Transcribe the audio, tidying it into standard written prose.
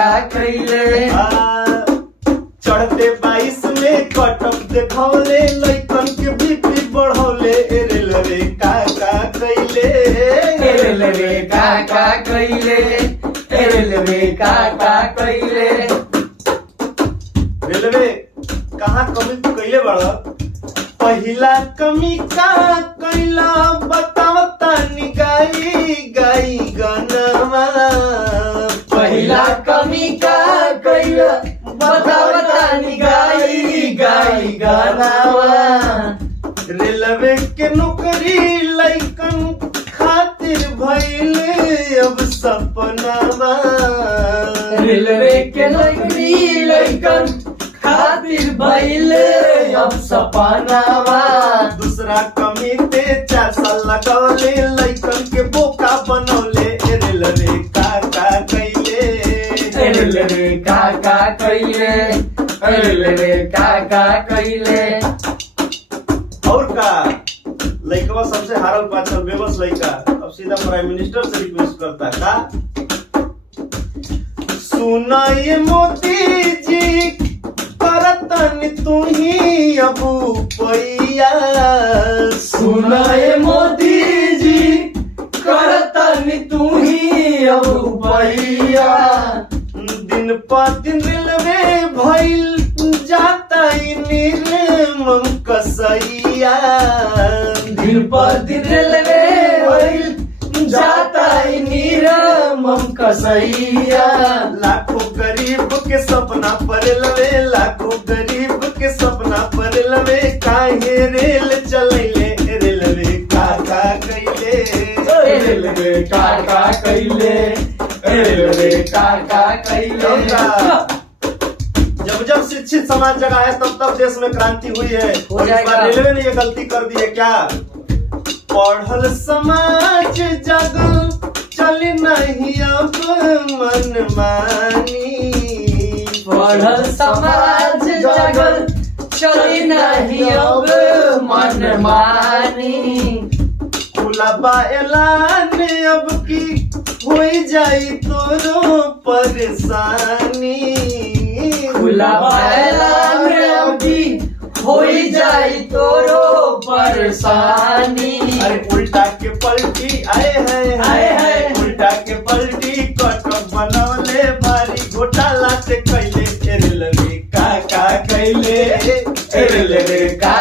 का कैले। चढ़ते 22 में कटअप देखौले, लइकन के बीपी बढ़ौले, रेलवे का कैले। रेलवे का कैले, रेलवे का कैले। रेलवे कहाँ कमी कैले बड़ा? पहिला कमी का कैला बतावता गाई गाई गानावा। पहिला कमी का कैला बतावता गाई गाई गानावा। रेलवे के नौकरी लइकन खातिर भइले अब सपनावा। रेलवे के नौकरी लइकन खातिर भइले अब सपनावा। दूसरा कमी ते 4 साल लगौले, लइकन के बोका बनौले, रेलवे का कैले। रेलवे का कैले, रेलवे का कैले। और का लइकवा सबसे हारल पाछल बेबस लइका अब सीधा प्राइम मिनिस्टर से रिक्वेस्ट करता का, सुना ये मोदी जी करतन तू ही अब पैया। सुना ये मोदी जी करतन तू ही अब पैया। दिन पर दिन रेलवे भइल जाता निर्मम कसैया। दिन पर दिन रेलवे भइल जाता निर्मम कसैया। लाखों गरीब के सपना पर रेलवे, लाखों गरीब के सपना पर रेलवे, काहे रेल चलैले, रेलवे का कैले। रेलवे का कैले, रेलवे का कैले। जब जब शिक्षित समाज जगा है तब तब देश में क्रांति हुई है। और इस बार रेलवे ने ये गलती कर दी है क्या? पढ़ल समाज जगल चल नहीं अब मनमानी। पढ़ल समाज जगल चली नहीं अब मनमानी। खुला बा ऐलान अब की होई जाई तोरो परेशानी। खुला ऐलान अब की होई जाई तोरो परेशानी। अरे उल्टा के पलटी आए हैं उल्टा के पलटी कटक बनौले, भारी घोटाला से कैले, रेलवे का कैले। रेलवे का